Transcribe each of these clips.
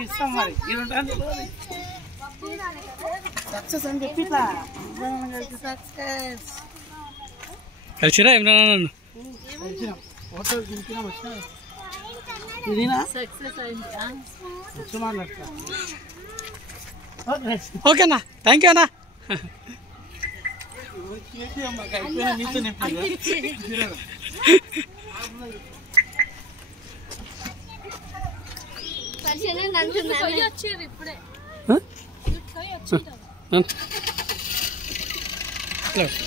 ఇస్తాం మరి సక్సెస్ అని చెప్పి కలిసిరా ఏమన్నా ఓకేనా థ్యాంక్ యూ అన్నా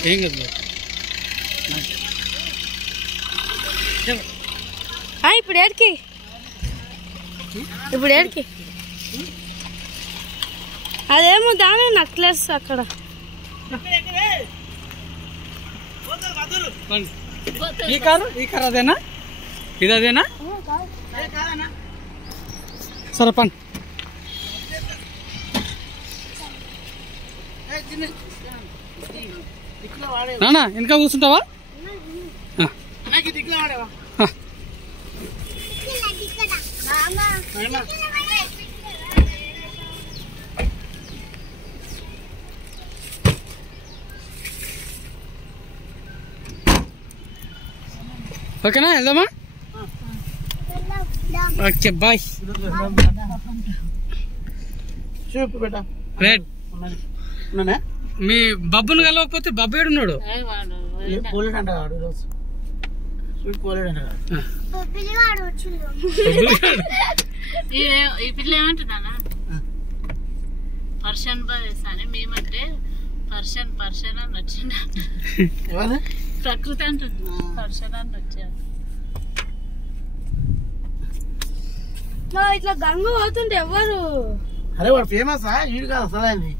ఏం కదా ఇప్పుడు ఏడికి అదేమో దాని నెక్లెస్ అక్కడ ఈ కారు అదేనా ఇది అదేనా సరే పండి నానా వెనక కూర్చుంటావా ఓకేనా వెళ్దామా ఓకే బాయ్ రైట్ మీ బబ్బును కలవకపోతే బబ్బు ఏడున్నాడు ఈ పిల్ల ఏమంటున్నా పర్షన్ బాయ్స్ అని మేమంటే పర్షన్ అని వచ్చిండ ప్రకృతి అంటున్నా పర్షన్ అని వచ్చారు ఇట్లా గంగ పోతుంటే ఎవరు అరే వాడు ఫేమస్ వీడు కాదు అసలు